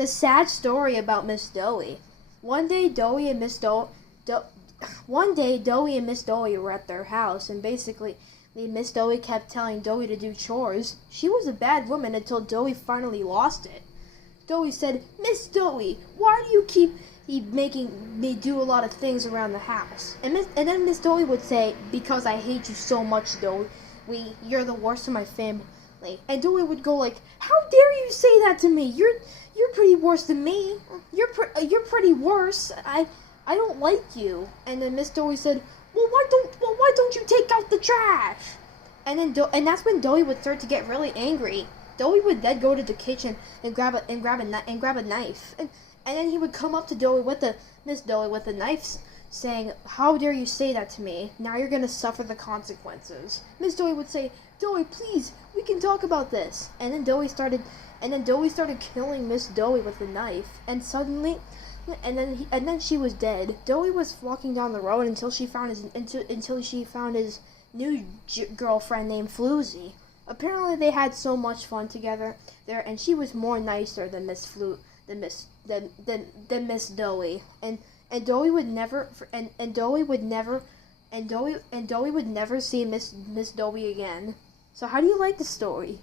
The sad story about Miss Doey. One day, Doey and Miss One day, Doey and Miss Doey were at their house, and basically, Miss Doey kept telling Doey to do chores. She was a bad woman until Doey finally lost it. Doey said, "Miss Doey, why do you keep making me do a lot of things around the house?" And then Miss Doey would say, "Because I hate you so much, Doey. You're the worst of my family." And Doey would go like, "How dare you say that to me? You're pretty worse than me. You're pretty worse. I don't like you." And then Miss Doey said, "Well, why don't you take out the trash?" And that's when Doey would start to get really angry. Doey would then go to the kitchen and grab a knife, and then he would come up to Miss Doey with a knife, saying, "How dare you say that to me? Now you're gonna suffer the consequences." Miss Doey would say, "Doey, please, we can talk about this." And then Doey started killing Miss Doey with a knife, and suddenly, and then she was dead. Doey was walking down the road until she found his new girlfriend named Floozy. Apparently, they had so much fun together there, and she was more nicer than Miss Doey. And Doey would never see Miss Doey again. So how do you like the story?